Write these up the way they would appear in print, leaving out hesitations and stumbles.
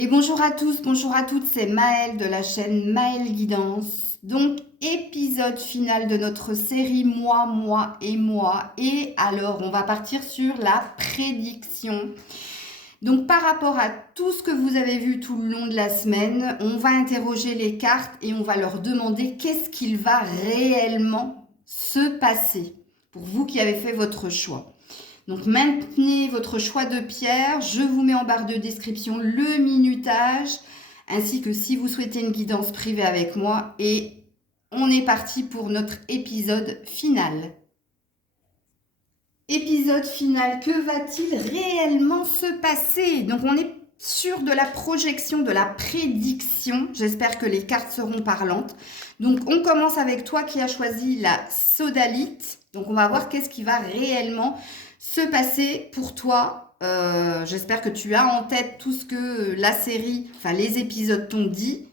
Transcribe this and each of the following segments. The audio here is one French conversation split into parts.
Et bonjour à tous, bonjour à toutes, c'est Maëlle de la chaîne Maëlle Guidance. Donc, épisode final de notre série Moi, moi et moi. Et alors, on va partir sur la prédiction. Donc, par rapport à tout ce que vous avez vu tout le long de la semaine, on va interroger les cartes et on va leur demander qu'est-ce qu'il va réellement se passer pour vous qui avez fait votre choix. Donc maintenez votre choix de pierre, je vous mets en barre de description le minutage, ainsi que si vous souhaitez une guidance privée avec moi. Et on est parti pour notre épisode final. Épisode final, que va-t-il réellement se passer? Donc on est sur de la projection, de la prédiction. J'espère que les cartes seront parlantes. Donc on commence avec toi qui as choisi la sodalite. Donc on va voir qu'est-ce qui va réellement se passer pour toi. J'espère que tu as en tête tout ce que la série, enfin les épisodes t'ont dit.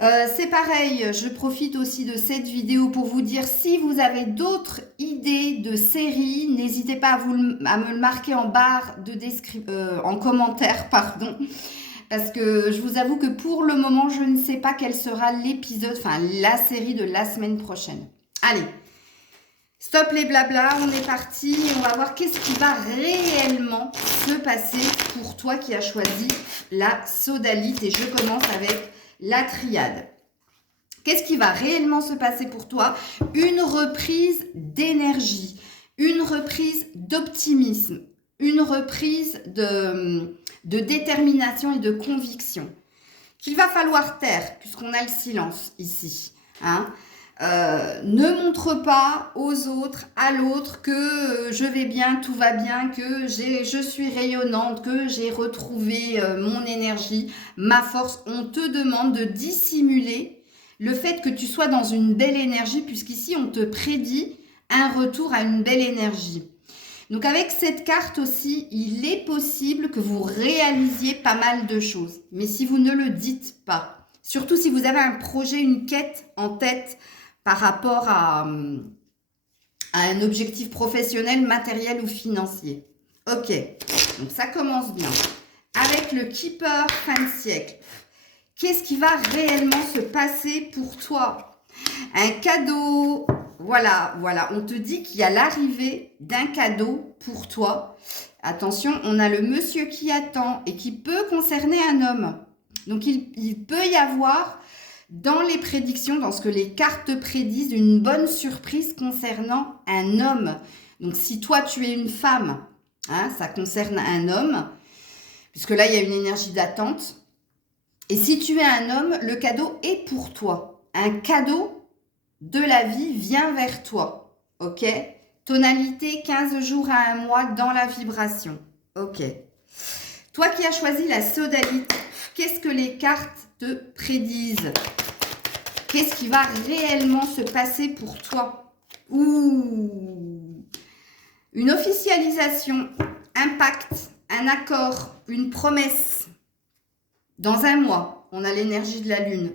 C'est pareil, je profite aussi de cette vidéo pour vous dire si vous avez d'autres idées de séries, n'hésitez pas à me le marquer en barre de description, en commentaire, pardon. Parce que je vous avoue que pour le moment, je ne sais pas quel sera l'épisode, enfin la série de la semaine prochaine. Allez, stop les blablas, on est parti et on va voir qu'est-ce qui va réellement se passer pour toi qui as choisi la sodalite. Et je commence avec la triade. Qu'est-ce qui va réellement se passer pour toi? Une reprise d'énergie, une reprise d'optimisme, une reprise de détermination et de conviction qu'il va falloir taire puisqu'on a le silence ici. Ne montre pas aux autres, à l'autre que je vais bien, tout va bien, que je suis rayonnante, que j'ai retrouvé mon énergie, ma force. On te demande de dissimuler le fait que tu sois dans une belle énergie, puisqu'ici on te prédit un retour à une belle énergie. Donc avec cette carte aussi, il est possible que vous réalisiez pas mal de choses. Mais si vous ne le dites pas, surtout si vous avez un projet, une quête en tête, par rapport à un objectif professionnel, matériel ou financier. Ok, donc ça commence bien. Avec le Keeper fin de siècle, qu'est-ce qui va réellement se passer pour toi? Un cadeau, voilà, on te dit qu'il y a l'arrivée d'un cadeau pour toi. Attention, on a le monsieur qui attend et qui peut concerner un homme. Donc, il peut y avoir dans les prédictions, dans ce que les cartes prédisent, une bonne surprise concernant un homme. Donc, si toi, tu es une femme, ça concerne un homme, puisque là, il y a une énergie d'attente. Et si tu es un homme, le cadeau est pour toi. Un cadeau de la vie vient vers toi. OK? Tonalité 15 jours à un mois dans la vibration. OK. Toi qui as choisi la sodalite, qu'est-ce que les cartes te prédisent? Qu'est-ce qui va réellement se passer pour toi? Ouh! Une officialisation, un pacte, un accord, une promesse. Dans un mois, on a l'énergie de la lune.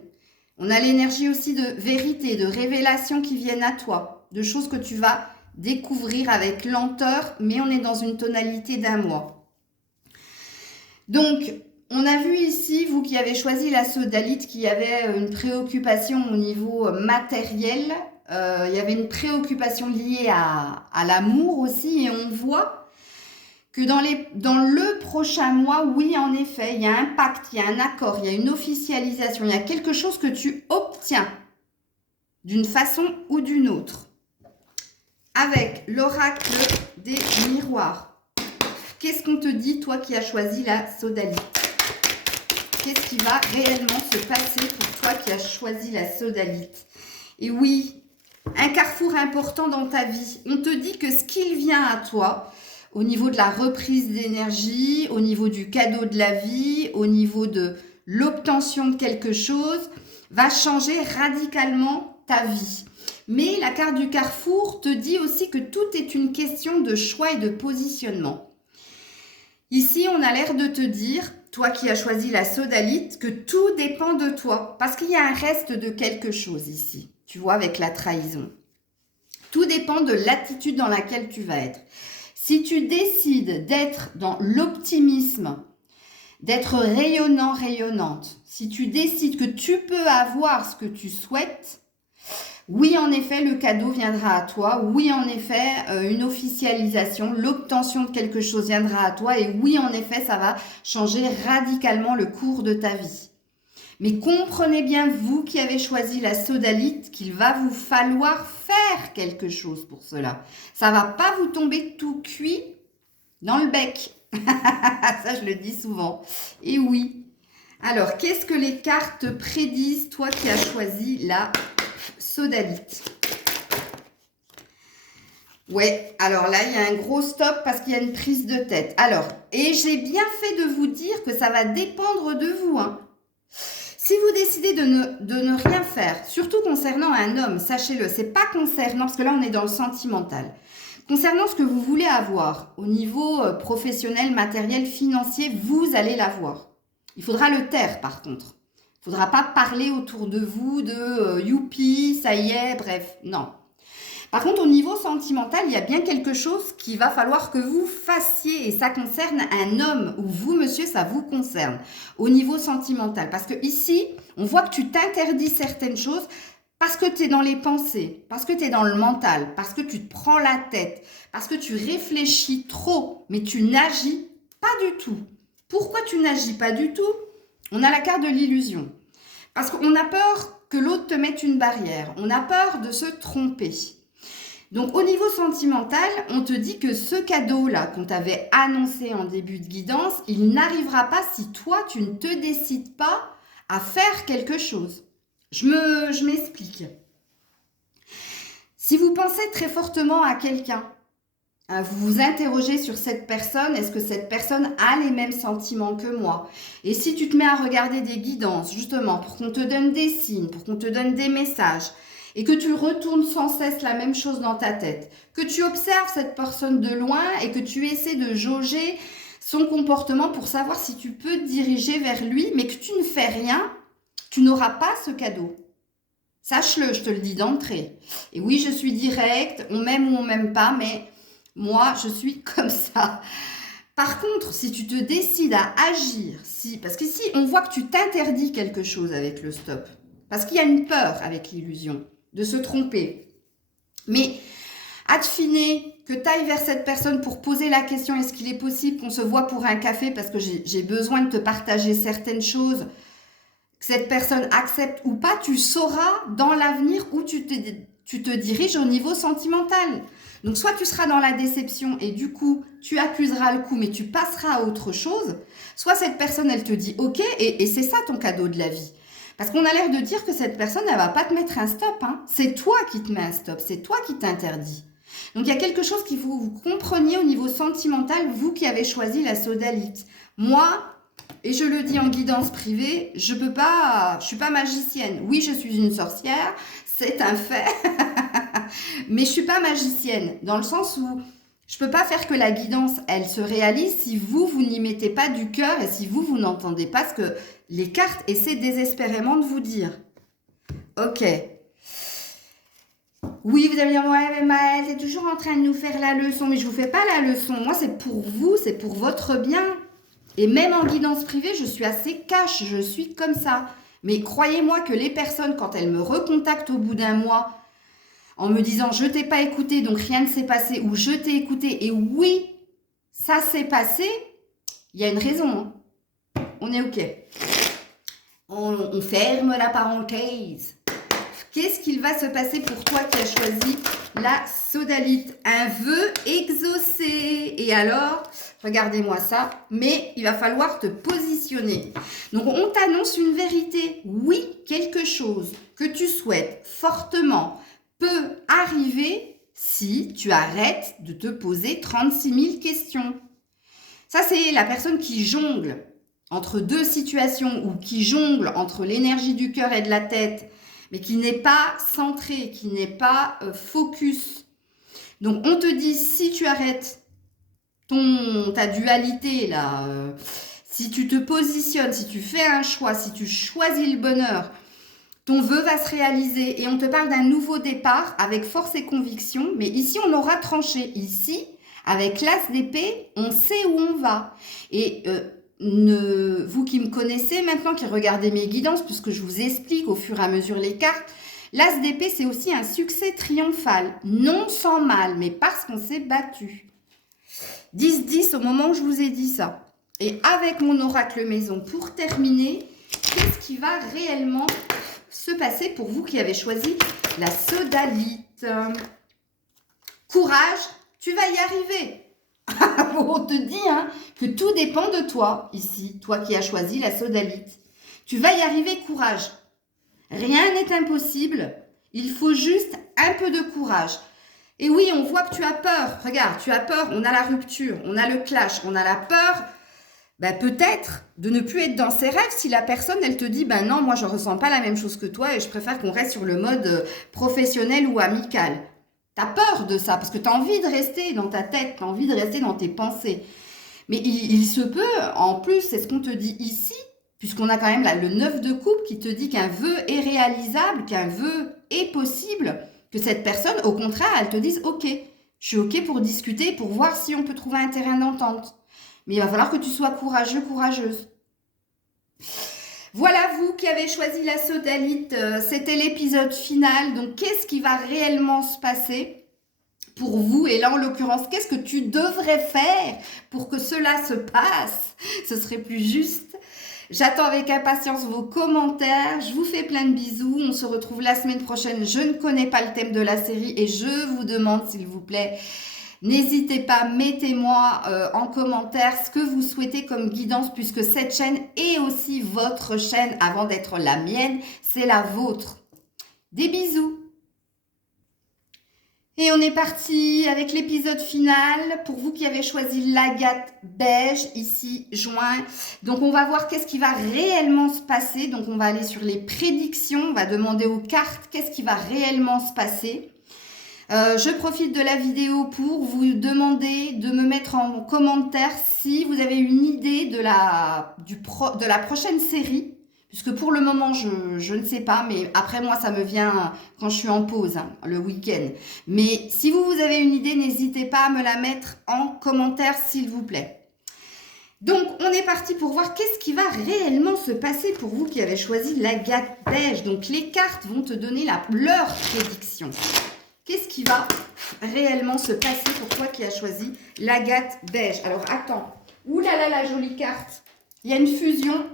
On a l'énergie aussi de vérité, de révélation qui viennent à toi, de choses que tu vas découvrir avec lenteur, mais on est dans une tonalité d'un mois. Donc, on a vu ici, vous qui avez choisi la sodalite, qui avait une préoccupation au niveau matériel. Il y avait une préoccupation liée à l'amour aussi. Et on voit que dans le prochain mois, oui, en effet, il y a un pacte, il y a un accord, il y a une officialisation. Il y a quelque chose que tu obtiens d'une façon ou d'une autre. Avec l'oracle des miroirs. Qu'est-ce qu'on te dit, toi qui as choisi la sodalite? Qu'est-ce qui va réellement se passer pour toi qui as choisi la sodalite? Et oui, un carrefour important dans ta vie. On te dit que ce qui vient à toi, au niveau de la reprise d'énergie, au niveau du cadeau de la vie, au niveau de l'obtention de quelque chose, va changer radicalement ta vie. Mais la carte du carrefour te dit aussi que tout est une question de choix et de positionnement. Ici, on a l'air de te dire, toi qui as choisi la sodalite, que tout dépend de toi. Parce qu'il y a un reste de quelque chose ici, tu vois, avec la trahison. Tout dépend de l'attitude dans laquelle tu vas être. Si tu décides d'être dans l'optimisme, d'être rayonnant, rayonnante. Si tu décides que tu peux avoir ce que tu souhaites, oui, en effet, le cadeau viendra à toi. Oui, en effet, une officialisation, l'obtention de quelque chose viendra à toi. Et oui, en effet, ça va changer radicalement le cours de ta vie. Mais comprenez bien, vous qui avez choisi la sodalite, qu'il va vous falloir faire quelque chose pour cela. Ça va pas vous tomber tout cuit dans le bec. Ça, je le dis souvent. Et oui. Alors, qu'est-ce que les cartes te prédisent, toi qui as choisi la sodalite? Ouais, alors là, il y a un gros stop parce qu'il y a une prise de tête. Alors, et j'ai bien fait de vous dire que ça va dépendre de vous, hein. Si vous décidez de ne rien faire, surtout concernant un homme, sachez-le, c'est pas concernant, parce que là on est dans le sentimental, concernant ce que vous voulez avoir au niveau professionnel, matériel, financier, vous allez l'avoir. Il faudra le taire par contre. Il ne faudra pas parler autour de vous de youpi, ça y est, bref, non. Par contre, au niveau sentimental, il y a bien quelque chose qu'il va falloir que vous fassiez et ça concerne un homme ou vous, monsieur, ça vous concerne au niveau sentimental. Parce que ici, on voit que tu t'interdis certaines choses parce que tu es dans les pensées, parce que tu es dans le mental, parce que tu te prends la tête, parce que tu réfléchis trop, mais tu n'agis pas du tout. Pourquoi tu n'agis pas du tout? On a la carte de l'illusion. Parce qu'on a peur que l'autre te mette une barrière. On a peur de se tromper. Donc, au niveau sentimental, on te dit que ce cadeau-là qu'on t'avait annoncé en début de guidance, il n'arrivera pas si toi, tu ne te décides pas à faire quelque chose. Je m'explique. Si vous pensez très fortement à quelqu'un, vous vous interrogez sur cette personne, est-ce que cette personne a les mêmes sentiments que moi? Et si tu te mets à regarder des guidances, justement, pour qu'on te donne des signes, pour qu'on te donne des messages, et que tu retournes sans cesse la même chose dans ta tête, que tu observes cette personne de loin et que tu essaies de jauger son comportement pour savoir si tu peux te diriger vers lui, mais que tu ne fais rien, tu n'auras pas ce cadeau. Sache-le, je te le dis d'entrée. Et oui, je suis directe, on m'aime ou on m'aime pas, mais moi, je suis comme ça. Par contre, si tu te décides à agir, parce qu'ici, on voit que tu t'interdis quelque chose avec le stop, parce qu'il y a une peur avec l'illusion de se tromper. Mais affiner que tu ailles vers cette personne pour poser la question, est-ce qu'il est possible qu'on se voit pour un café parce que j'ai besoin de te partager certaines choses, que cette personne accepte ou pas, tu sauras dans l'avenir où tu te diriges au niveau sentimental. Donc soit tu seras dans la déception et du coup tu accuseras le coup mais tu passeras à autre chose, soit cette personne elle te dit ok et c'est ça ton cadeau de la vie. Parce qu'on a l'air de dire que cette personne, elle ne va pas te mettre un stop. Hein. C'est toi qui te mets un stop, c'est toi qui t'interdis. Donc, il y a quelque chose qu'il faut que vous compreniez au niveau sentimental, vous qui avez choisi la sodalite. Moi, et je le dis en guidance privée, je suis pas magicienne. Oui, je suis une sorcière, c'est un fait. Mais je suis pas magicienne, dans le sens où je peux pas faire que la guidance, elle se réalise si vous n'y mettez pas du cœur et si vous n'entendez pas ce que les cartes essaient désespérément de vous dire. Ok. Oui, vous allez dire, ouais, mais Maëlle, t'es toujours en train de nous faire la leçon. Mais je vous fais pas la leçon. Moi, c'est pour vous, c'est pour votre bien. Et même en guidance privée, je suis assez cash. Je suis comme ça. Mais croyez-moi que les personnes, quand elles me recontactent au bout d'un mois, en me disant, je t'ai pas écouté, donc rien ne s'est passé, ou je t'ai écouté, et oui, ça s'est passé, il y a une raison. Hein. On est OK. On ferme la parenthèse. Qu'est-ce qu'il va se passer pour toi qui as choisi la sodalite? Un vœu exaucé. Et alors, regardez-moi ça, mais il va falloir te positionner. Donc, on t'annonce une vérité. Oui, quelque chose que tu souhaites fortement peut arriver si tu arrêtes de te poser 36 000 questions. Ça, c'est la personne qui jongle entre deux situations ou qui jongle entre l'énergie du cœur et de la tête, mais qui n'est pas centré, qui n'est pas focus. Donc, on te dit, si tu arrêtes ta dualité, là, si tu te positionnes, si tu fais un choix, si tu choisis le bonheur, ton vœu va se réaliser. Et on te parle d'un nouveau départ avec force et conviction. Mais ici, on aura tranché. Ici, avec l'as d'épée, on sait où on va. Et vous qui me connaissez maintenant, qui regardez mes guidances, puisque je vous explique au fur et à mesure les cartes, l'As d'épée, c'est aussi un succès triomphal, non sans mal, mais parce qu'on s'est battu. 10-10 au moment où je vous ai dit ça. Et avec mon oracle maison, pour terminer, qu'est-ce qui va réellement se passer pour vous qui avez choisi la sodalite? Courage, tu vas y arriver. On te dit que tout dépend de toi, ici, toi qui as choisi la sodalite. Tu vas y arriver, courage. Rien n'est impossible, il faut juste un peu de courage. Et oui, on voit que tu as peur. Regarde, tu as peur, on a la rupture, on a le clash, on a la peur peut-être de ne plus être dans ses rêves si la personne, elle te dit, non, moi je ne ressens pas la même chose que toi et je préfère qu'on reste sur le mode professionnel ou amical. Tu as peur de ça parce que tu as envie de rester dans ta tête, tu as envie de rester dans tes pensées. Mais il se peut, en plus, c'est ce qu'on te dit ici, puisqu'on a quand même là le 9 de coupe qui te dit qu'un vœu est réalisable, qu'un vœu est possible, que cette personne, au contraire, elle te dise « Ok, je suis ok pour discuter, pour voir si on peut trouver un terrain d'entente. Mais il va falloir que tu sois courageux, courageuse. » Voilà, vous qui avez choisi la sodalite, c'était l'épisode final. Donc, qu'est-ce qui va réellement se passer pour vous? Et là, en l'occurrence, qu'est-ce que tu devrais faire pour que cela se passe? Ce serait plus juste. J'attends avec impatience vos commentaires. Je vous fais plein de bisous. On se retrouve la semaine prochaine. Je ne connais pas le thème de la série et je vous demande, s'il vous plaît, n'hésitez pas, mettez-moi en commentaire ce que vous souhaitez comme guidance, puisque cette chaîne est aussi votre chaîne. Avant d'être la mienne, c'est la vôtre. Des bisous. Et on est parti avec l'épisode final. Pour vous qui avez choisi l'agate beige, ici, joint. Donc, on va voir qu'est-ce qui va réellement se passer. Donc, on va aller sur les prédictions. On va demander aux cartes qu'est-ce qui va réellement se passer. Je profite de la vidéo pour vous demander de me mettre en commentaire si vous avez une idée de la prochaine série. Puisque pour le moment, je ne sais pas, mais après moi, ça me vient quand je suis en pause, le week-end. Mais si vous avez une idée, n'hésitez pas à me la mettre en commentaire, s'il vous plaît. Donc, on est parti pour voir qu'est-ce qui va réellement se passer pour vous qui avez choisi l'agate beige. Donc, les cartes vont te donner leur prédiction. Qu'est-ce qui va réellement se passer pour toi qui as choisi l'agate beige? Alors, attends. Ouh là là, la jolie carte. Il y a une fusion.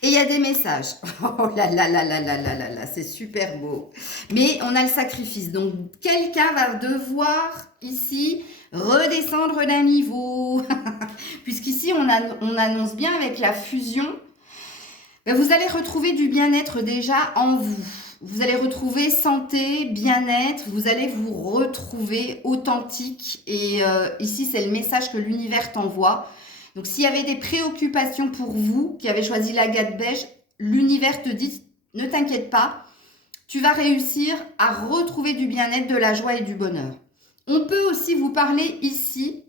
Et il y a des messages. Oh là là là là là là là là, c'est super beau. Mais on a le sacrifice. Donc, quelqu'un va devoir, ici, redescendre d'un niveau. Puisqu'ici, on annonce bien avec la fusion, vous allez retrouver du bien-être déjà en vous. Vous allez retrouver santé, bien-être, vous allez vous retrouver authentique. Et ici, c'est le message que l'univers t'envoie. Donc, s'il y avait des préoccupations pour vous qui avez choisi l'agate beige, l'univers te dit, ne t'inquiète pas, tu vas réussir à retrouver du bien-être, de la joie et du bonheur. On peut aussi vous parler ici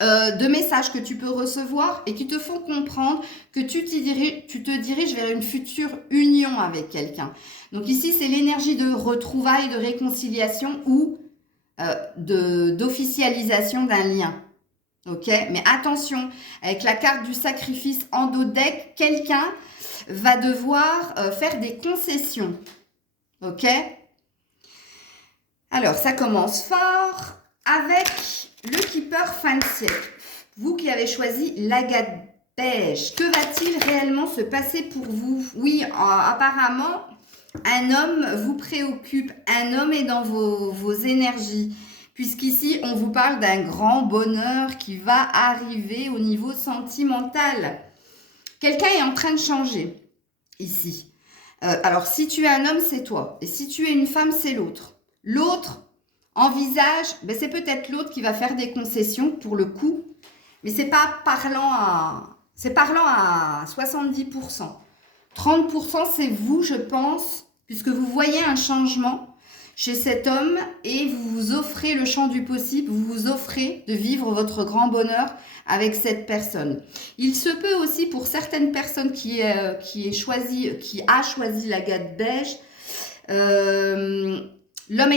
de messages que tu peux recevoir et qui te font comprendre que tu te diriges vers une future union avec quelqu'un. Donc ici, c'est l'énergie de retrouvailles, de réconciliation ou d'officialisation d'un lien. Ok, mais attention, avec la carte du sacrifice en dos de deck, quelqu'un va devoir faire des concessions. Ok? Alors, ça commence fort avec le Keeper fin de siècle. Vous qui avez choisi l'agate beige, que va-t-il réellement se passer pour vous? Oui, apparemment, un homme vous préoccupe, un homme est dans vos énergies. Puisqu'ici, on vous parle d'un grand bonheur qui va arriver au niveau sentimental. Quelqu'un est en train de changer, ici. Alors, si tu es un homme, c'est toi. Et si tu es une femme, c'est l'autre. L'autre envisage, c'est peut-être l'autre qui va faire des concessions pour le coup. Mais c'est pas parlant à 70%. 30%, c'est vous, je pense, puisque vous voyez un changement chez cet homme et vous vous offrez le champ du possible, vous vous offrez de vivre votre grand bonheur avec cette personne. Il se peut aussi pour certaines personnes qui a choisi l'agate beige, l'homme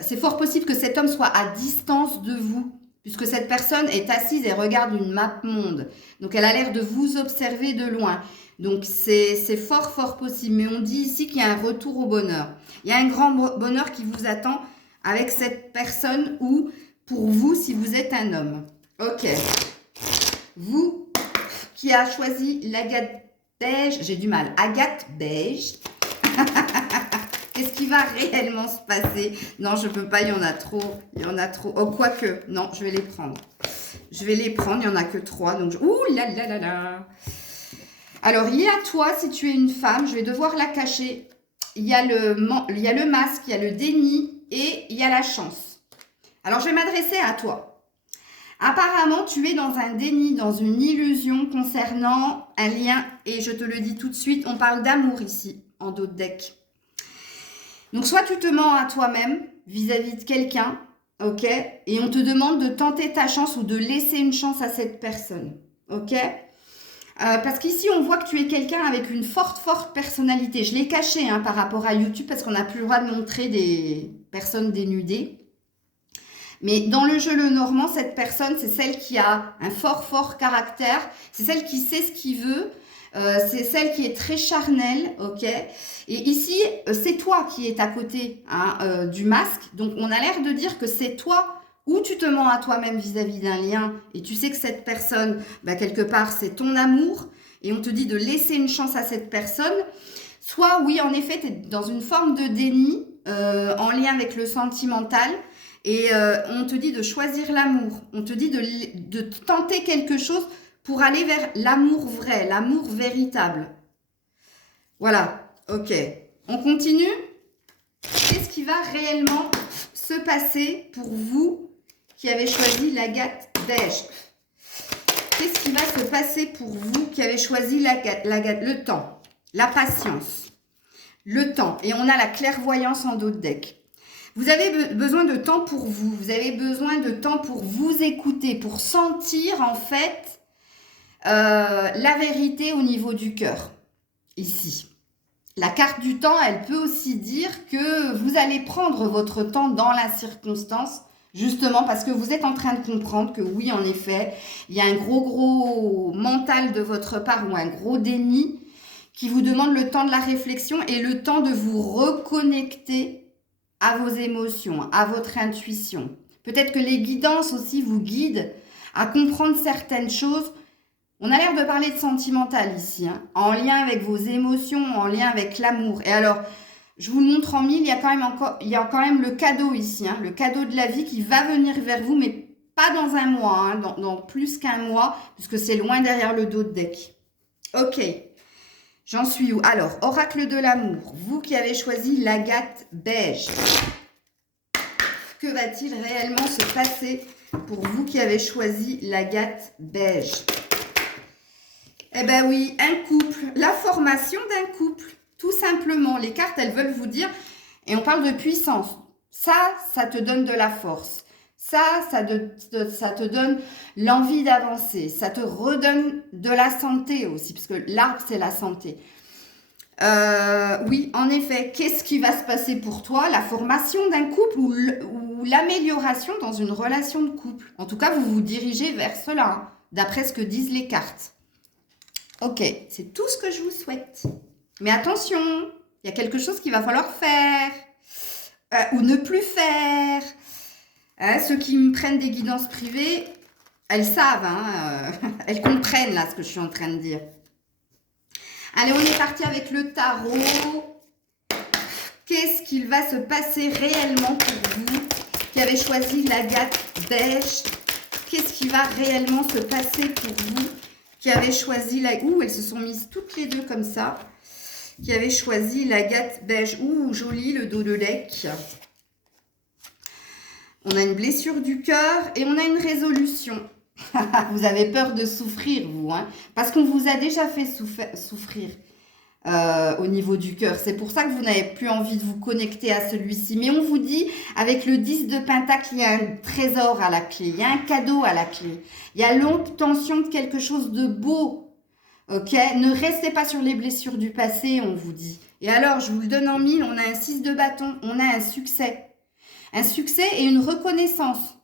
c'est fort possible que cet homme soit à distance de vous, puisque cette personne est assise et regarde une map monde. Donc, elle a l'air de vous observer de loin. Donc, c'est fort, fort possible. Mais on dit ici qu'il y a un retour au bonheur. Il y a un grand bonheur qui vous attend avec cette personne ou pour vous si vous êtes un homme. Ok. Vous qui a choisi l'agate beige, j'ai du mal, agate beige. Qu'est-ce qui va réellement se passer? Non, je peux pas, il y en a trop. Il y en a trop. Oh, quoique. Non, je vais les prendre. Je vais les prendre, il n'y en a que 3. Donc, ouh là là là là. Alors, il y a toi, si tu es une femme, je vais devoir la cacher. Il y a le masque, il y a le déni et il y a la chance. Alors, je vais m'adresser à toi. Apparemment, tu es dans un déni, dans une illusion concernant un lien. Et je te le dis tout de suite, on parle d'amour ici, en dos de deck. Donc, soit tu te mens à toi-même vis-à-vis de quelqu'un, ok? Et on te demande de tenter ta chance ou de laisser une chance à cette personne, ok? Parce qu'ici, on voit que tu es quelqu'un avec une forte, forte personnalité. Je l'ai caché par rapport à YouTube parce qu'on n'a plus le droit de montrer des personnes dénudées. Mais dans le jeu Le Normand, cette personne, c'est celle qui a un fort, fort caractère. C'est celle qui sait ce qu'il veut. C'est celle qui est très charnelle, ok? Et ici, c'est toi qui es à côté du masque. Donc, on a l'air de dire que c'est toi ou tu te mens à toi-même vis-à-vis d'un lien et tu sais que cette personne, quelque part, c'est ton amour et on te dit de laisser une chance à cette personne. Soit, oui, en effet, tu es dans une forme de déni en lien avec le sentimental et on te dit de choisir l'amour. On te dit de tenter quelque chose pour aller vers l'amour vrai, l'amour véritable. Voilà, ok. On continue. Qu'est-ce qui va réellement se passer pour vous qui avez choisi l'agate beige? Qu'est-ce qui va se passer pour vous qui avez choisi l'agate? Le temps, la patience, le temps. Et on a la clairvoyance en dos de deck. Vous avez besoin de temps pour vous. Vous avez besoin de temps pour vous écouter, pour sentir en fait la vérité au niveau du cœur, ici. La carte du temps, elle peut aussi dire que vous allez prendre votre temps dans la circonstance, justement parce que vous êtes en train de comprendre que oui, en effet, il y a un gros mental de votre part ou un gros déni qui vous demande le temps de la réflexion et le temps de vous reconnecter à vos émotions, à votre intuition. Peut-être que les guidances aussi vous guident à comprendre certaines choses. On a l'air de parler de sentimental ici, en lien avec vos émotions, en lien avec l'amour. Et alors, je vous le montre en mille, il y a quand même le cadeau ici, le cadeau de la vie qui va venir vers vous, mais pas dans un mois, dans plus qu'un mois, puisque c'est loin derrière le dos de deck. Ok, j'en suis où? Alors, oracle de l'amour, vous qui avez choisi l'agate beige. Que va-t-il réellement se passer pour vous qui avez choisi l'agate beige? Eh bien oui, un couple, la formation d'un couple, tout simplement. Les cartes, elles veulent vous dire, et on parle de puissance. Ça te donne de la force. Ça te donne l'envie d'avancer. Ça te redonne de la santé aussi, parce que l'arbre, c'est la santé. Oui, en effet, qu'est-ce qui va se passer pour toi? La formation d'un couple ou l'amélioration dans une relation de couple. En tout cas, vous vous dirigez vers cela, d'après ce que disent les cartes. Ok, c'est tout ce que je vous souhaite. Mais attention, il y a quelque chose qu'il va falloir faire ou ne plus faire. Ceux qui me prennent des guidances privées, elles savent, elles comprennent là ce que je suis en train de dire. Allez, on est parti avec le tarot. Qu'est-ce qu'il va se passer réellement pour vous qui avez choisi l'agate beige? Qu'est-ce qui va réellement se passer pour vous qui avez choisi la... Ouh, elles se sont mises toutes les deux comme ça. Qui avait choisi l'agate beige. Ouh, joli le dos de deck. On a une blessure du cœur et on a une résolution. Vous avez peur de souffrir, vous, parce qu'on vous a déjà fait souffrir au niveau du cœur. C'est pour ça que vous n'avez plus envie de vous connecter à celui-ci. Mais on vous dit, avec le 10 de Pentacle, il y a un trésor à la clé, il y a un cadeau à la clé. Il y a l'obtention de quelque chose de beau. Ok, ne restez pas sur les blessures du passé, on vous dit. Et alors, je vous le donne en mille, on a un 6 de bâton, on a un succès. Un succès et une reconnaissance.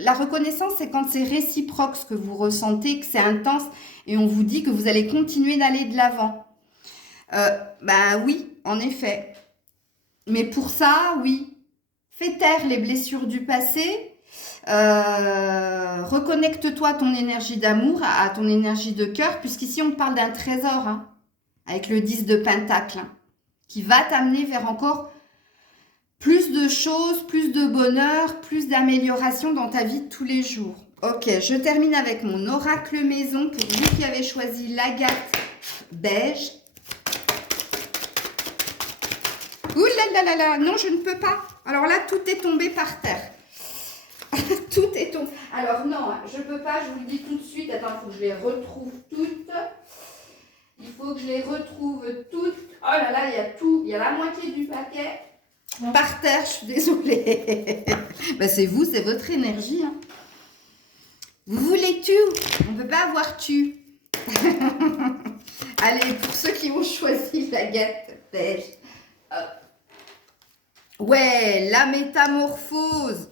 La reconnaissance, c'est quand c'est réciproque ce que vous ressentez, que c'est intense et on vous dit que vous allez continuer d'aller de l'avant. Ben oui, en effet. Mais pour ça, oui, fais taire les blessures du passé. Reconnecte-toi à ton énergie d'amour, à ton énergie de cœur, puisqu'ici on parle d'un trésor, hein, avec le 10 de Pentacle, hein, qui va t'amener vers encore plus de choses, plus de bonheur, plus d'amélioration dans ta vie de tous les jours. Ok, je termine avec mon oracle maison pour vous qui avez choisi l'agate beige. Ouh là là là là, non, je ne peux pas. Alors là, tout est tombé par terre. Tout est tombé. Alors non, je ne peux pas, je vous le dis tout de suite. Attends, il faut que je les retrouve toutes. Il faut que je les retrouve toutes. Oh là là, il y a tout. Il y a la moitié du paquet par terre, je suis désolée. Ben, c'est vous, c'est votre énergie. Hein. Vous voulez tu? On ne peut pas avoir tu. Allez, pour ceux qui ont choisi l'agate beige. Ouais, la métamorphose.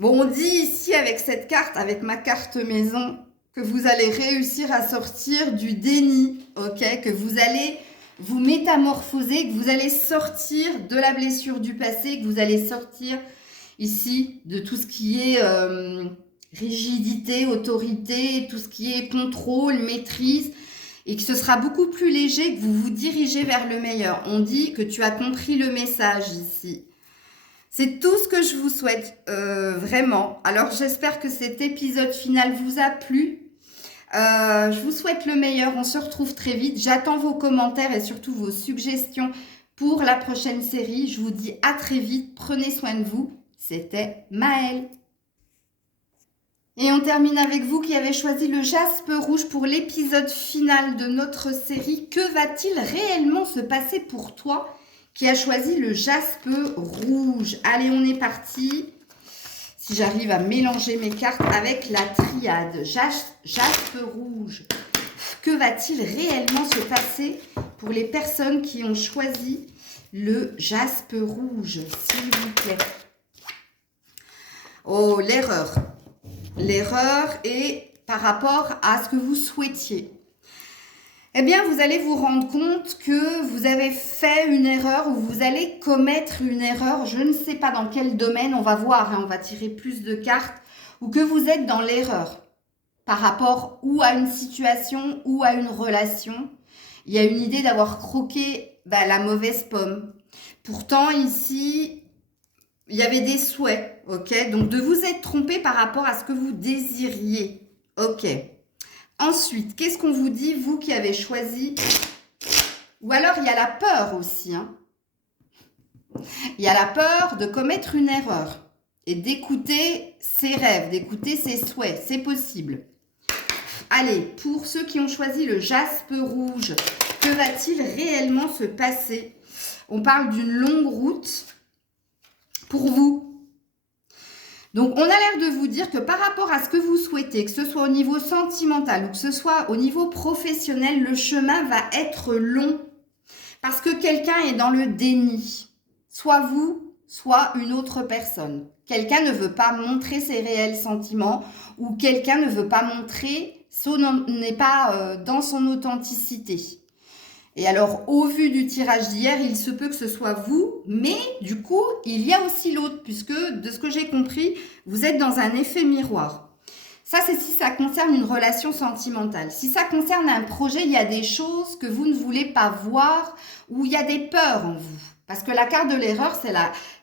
Bon, on dit ici avec cette carte, avec ma carte maison, que vous allez réussir à sortir du déni, ok? Que vous allez vous métamorphoser, que vous allez sortir de la blessure du passé, que vous allez sortir ici de tout ce qui est rigidité, autorité, tout ce qui est contrôle, maîtrise, et que ce sera beaucoup plus léger, que vous vous dirigez vers le meilleur. On dit que tu as compris le message ici. C'est tout ce que je vous souhaite, vraiment. Alors, j'espère que cet épisode final vous a plu. Je vous souhaite le meilleur. On se retrouve très vite. J'attends vos commentaires et surtout vos suggestions pour la prochaine série. Je vous dis à très vite. Prenez soin de vous. C'était Maëlle. Et on termine avec vous qui avez choisi le jaspe rouge pour l'épisode final de notre série. Que va-t-il réellement se passer pour toi qui a choisi le jaspe rouge? Allez, on est parti. Si j'arrive à mélanger mes cartes avec la triade. Jaspe rouge. Que va-t-il réellement se passer pour les personnes qui ont choisi le jaspe rouge, s'il vous plaît? Oh, l'erreur. L'erreur est par rapport à ce que vous souhaitiez. Eh bien, vous allez vous rendre compte que vous avez fait une erreur ou vous allez commettre une erreur. Je ne sais pas dans quel domaine, on va voir, hein, on va tirer plus de cartes. Ou que vous êtes dans l'erreur par rapport ou à une situation ou à une relation. Il y a une idée d'avoir croqué la mauvaise pomme. Pourtant, ici, il y avait des souhaits, ok? Donc, de vous être trompé par rapport à ce que vous désiriez, ok? Ensuite, qu'est-ce qu'on vous dit, vous qui avez choisi? Ou alors, il y a la peur aussi. Hein. Il y a la peur de commettre une erreur et d'écouter ses rêves, d'écouter ses souhaits. C'est possible. Allez, pour ceux qui ont choisi le jaspe rouge, que va-t-il réellement se passer? On parle d'une longue route pour vous. Donc, on a l'air de vous dire que par rapport à ce que vous souhaitez, que ce soit au niveau sentimental ou que ce soit au niveau professionnel, le chemin va être long parce que quelqu'un est dans le déni. Soit vous, soit une autre personne. Quelqu'un ne veut pas montrer ses réels sentiments ou quelqu'un ne veut pas montrer, n'est pas dans son authenticité. Et alors, au vu du tirage d'hier, il se peut que ce soit vous, mais du coup, il y a aussi l'autre, puisque de ce que j'ai compris, vous êtes dans un effet miroir. Ça, c'est si ça concerne une relation sentimentale. Si ça concerne un projet, il y a des choses que vous ne voulez pas voir ou il y a des peurs en vous. Parce que la carte de l'erreur, c'est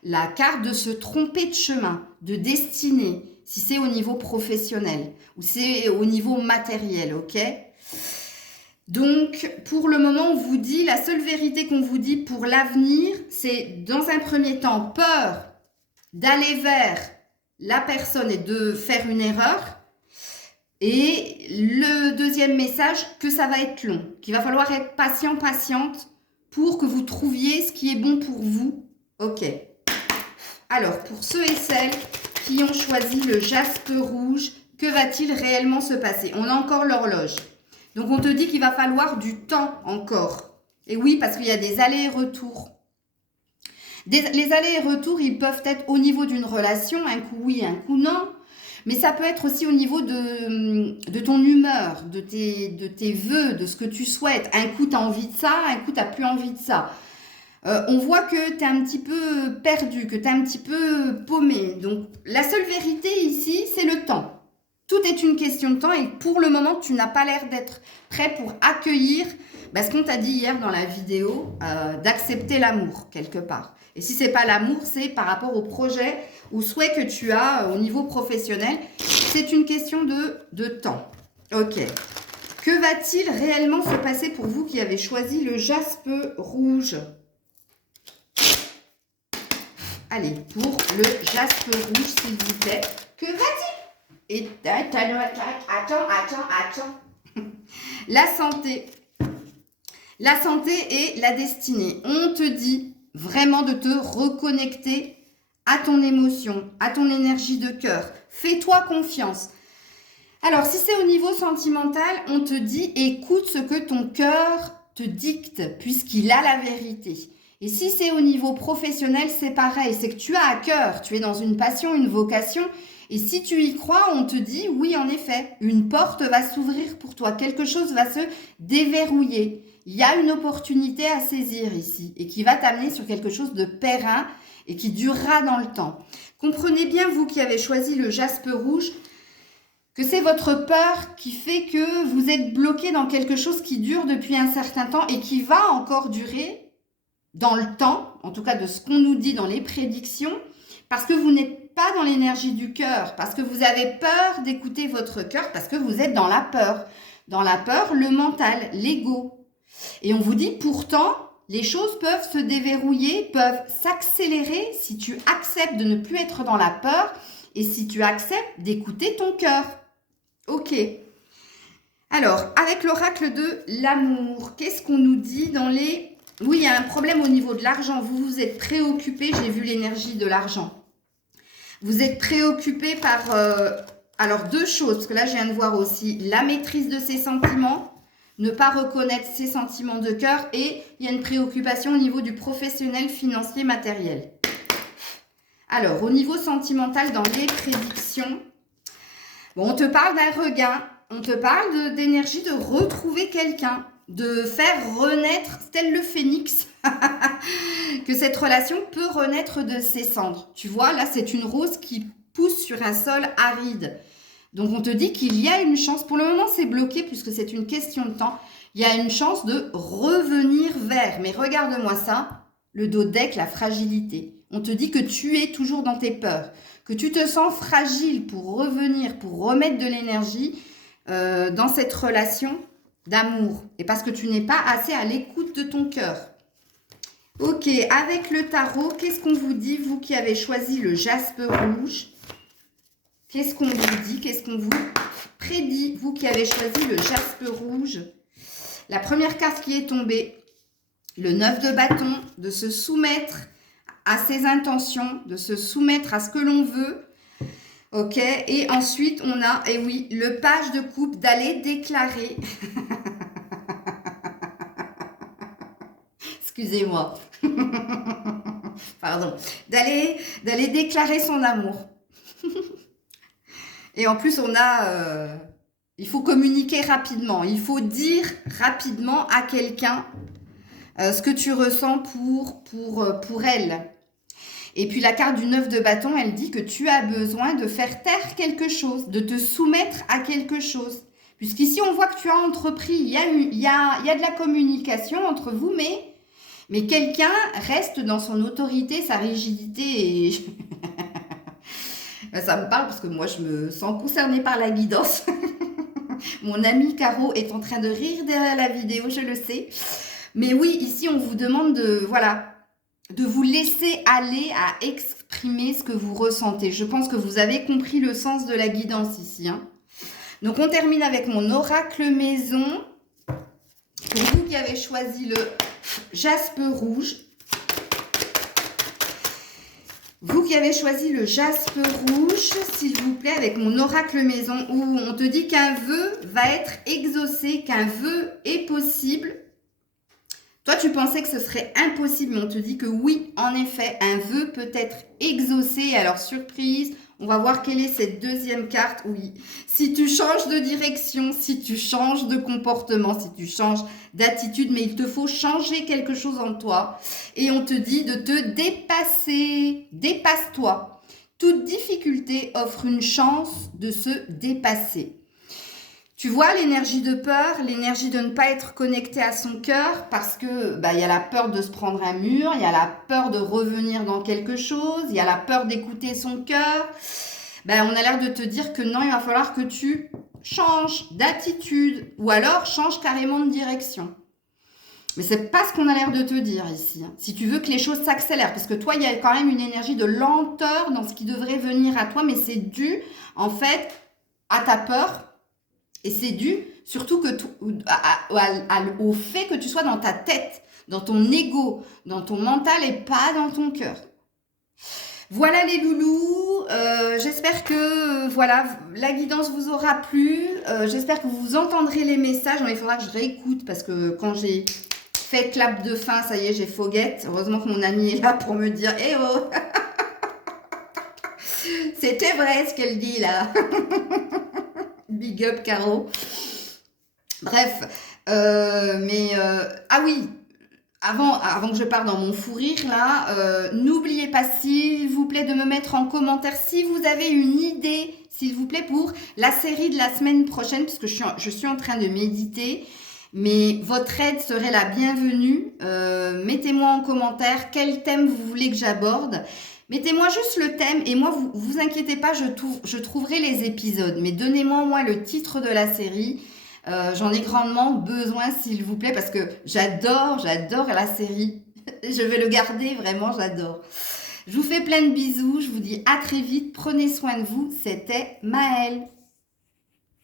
la carte de se tromper de chemin, de destinée, si c'est au niveau professionnel ou c'est au niveau matériel, ok ? Donc, pour le moment, on vous dit, la seule vérité qu'on vous dit pour l'avenir, c'est dans un premier temps, peur d'aller vers la personne et de faire une erreur. Et le deuxième message, que ça va être long, qu'il va falloir être patient, patiente pour que vous trouviez ce qui est bon pour vous. Ok. Alors, pour ceux et celles qui ont choisi le jaspe rouge, que va-t-il réellement se passer? On a encore l'horloge. Donc, on te dit qu'il va falloir du temps encore. Et oui, parce qu'il y a des allers et retours. Les allers et retours, ils peuvent être au niveau d'une relation, un coup oui, un coup non. Mais ça peut être aussi au niveau de ton humeur, de tes vœux, de ce que tu souhaites. Un coup, tu as envie de ça, un coup, tu n'as plus envie de ça. On voit que tu es un petit peu perdu, que tu es un petit peu paumé. Donc, la seule vérité ici, c'est le temps. Tout est une question de temps et pour le moment, tu n'as pas l'air d'être prêt pour accueillir ce qu'on t'a dit hier dans la vidéo, d'accepter l'amour quelque part. Et si ce n'est pas l'amour, c'est par rapport au projet ou souhait que tu as au niveau professionnel. C'est une question de temps. Ok. Que va-t-il réellement se passer pour vous qui avez choisi le jaspe rouge? Allez, pour le jaspe rouge, s'il vous plaît. Que va-t-il? Et attends. La santé. La santé et la destinée. On te dit vraiment de te reconnecter à ton émotion, à ton énergie de cœur. Fais-toi confiance. Alors, si c'est au niveau sentimental, on te dit écoute ce que ton cœur te dicte, puisqu'il a la vérité. Et si c'est au niveau professionnel, c'est pareil. C'est que tu as à cœur, tu es dans une passion, une vocation. Et si tu y crois, on te dit oui, en effet, une porte va s'ouvrir pour toi. Quelque chose va se déverrouiller. Il y a une opportunité à saisir ici et qui va t'amener sur quelque chose de périn et qui durera dans le temps. Comprenez bien, vous qui avez choisi le jaspe rouge, que c'est votre peur qui fait que vous êtes bloqué dans quelque chose qui dure depuis un certain temps et qui va encore durer dans le temps, en tout cas de ce qu'on nous dit dans les prédictions, parce que vous n'êtes pas dans l'énergie du cœur, parce que vous avez peur d'écouter votre cœur, parce que vous êtes dans la peur. Dans la peur, le mental, l'ego. Et on vous dit pourtant, les choses peuvent se déverrouiller, peuvent s'accélérer si tu acceptes de ne plus être dans la peur et si tu acceptes d'écouter ton cœur. Ok. Alors, avec l'oracle de l'amour, qu'est-ce qu'on nous dit dans les... Oui, il y a un problème au niveau de l'argent. Vous vous êtes préoccupé, j'ai vu l'énergie de l'argent. Vous êtes préoccupé par... alors, deux choses, parce que là, je viens de voir aussi la maîtrise de ses sentiments, ne pas reconnaître ses sentiments de cœur et il y a une préoccupation au niveau du professionnel, financier, matériel. Alors, au niveau sentimental, dans les prédictions, bon, on te parle d'un regain, on te parle d'énergie, de retrouver quelqu'un, de faire renaître, tel le phénix, que cette relation peut renaître de ses cendres. Tu vois, là, c'est une rose qui pousse sur un sol aride. Donc, on te dit qu'il y a une chance. Pour le moment, c'est bloqué puisque c'est une question de temps. Il y a une chance de revenir vers. Mais regarde-moi ça, le dos deck, la fragilité. On te dit que tu es toujours dans tes peurs, que tu te sens fragile pour revenir, pour remettre de l'énergie dans cette relation d'amour. Et parce que tu n'es pas assez à l'écoute de ton cœur. Ok, avec le tarot, qu'est-ce qu'on vous dit, vous qui avez choisi le jaspe rouge? Qu'est-ce qu'on vous dit? Qu'est-ce qu'on vous prédit, vous qui avez choisi le jaspe rouge? La première carte qui est tombée, le 9 de bâton, de se soumettre à ses intentions, de se soumettre à ce que l'on veut. Ok, et ensuite on a, et oui, le page de coupe, d'aller déclarer. Excusez-moi. Pardon. D'aller déclarer son amour. Et en plus, on a... il faut communiquer rapidement. Il faut dire rapidement à quelqu'un ce que tu ressens pour elle. Et puis, la carte du 9 de bâton, elle dit que tu as besoin de faire taire quelque chose, de te soumettre à quelque chose. Puisqu'ici, on voit que tu as entrepris. Il y a de la communication entre vous, mais quelqu'un reste dans son autorité, sa rigidité et... Ça me parle parce que moi, je me sens concernée par la guidance. Mon ami Caro est en train de rire derrière la vidéo, je le sais. Mais oui, ici, on vous demande de vous laisser aller à exprimer ce que vous ressentez. Je pense que vous avez compris le sens de la guidance ici. Hein. Donc, on termine avec mon oracle maison. Pour vous qui avez choisi le jaspe rouge. Vous qui avez choisi le jaspe rouge, s'il vous plaît, avec mon oracle maison, où on te dit qu'un vœu va être exaucé, qu'un vœu est possible. Toi, tu pensais que ce serait impossible, mais on te dit que oui, en effet, un vœu peut être exaucé. Alors, surprise, on va voir quelle est cette deuxième carte. Oui, si tu changes de direction, si tu changes de comportement, si tu changes d'attitude, mais il te faut changer quelque chose en toi. Et on te dit de te dépasser. Dépasse-toi. Toute difficulté offre une chance de se dépasser. Tu vois l'énergie de peur, l'énergie de ne pas être connecté à son cœur parce que il y a la peur de se prendre un mur, il y a la peur de revenir dans quelque chose, il y a la peur d'écouter son cœur. On a l'air de te dire que non, il va falloir que tu changes d'attitude ou alors changes carrément de direction. Mais c'est pas ce qu'on a l'air de te dire ici. Si tu veux que les choses s'accélèrent, parce que toi, il y a quand même une énergie de lenteur dans ce qui devrait venir à toi, mais c'est dû en fait à ta peur. Et c'est dû surtout au fait que tu sois dans ta tête, dans ton ego, dans ton mental et pas dans ton cœur. Voilà les loulous, j'espère que la guidance vous aura plu, j'espère que vous entendrez les messages. Il faudra que je réécoute parce que quand j'ai fait clap de fin, ça y est, j'ai foguette. Heureusement que mon ami est là pour me dire « Eh oh, c'était vrai ce qu'elle dit là !» Big up Caro. Bref, ah oui, avant que je parte dans mon fou rire là, n'oubliez pas s'il vous plaît de me mettre en commentaire si vous avez une idée, s'il vous plaît, pour la série de la semaine prochaine, puisque je suis en train de méditer. Mais votre aide serait la bienvenue. Mettez-moi en commentaire quel thème vous voulez que j'aborde. Mettez-moi juste le thème et moi, vous inquiétez pas, je trouverai les épisodes. Mais donnez-moi au moins le titre de la série. J'en ai grandement besoin, s'il vous plaît, parce que j'adore la série. Je vais le garder, vraiment, j'adore. Je vous fais plein de bisous. Je vous dis à très vite. Prenez soin de vous. C'était Maëlle.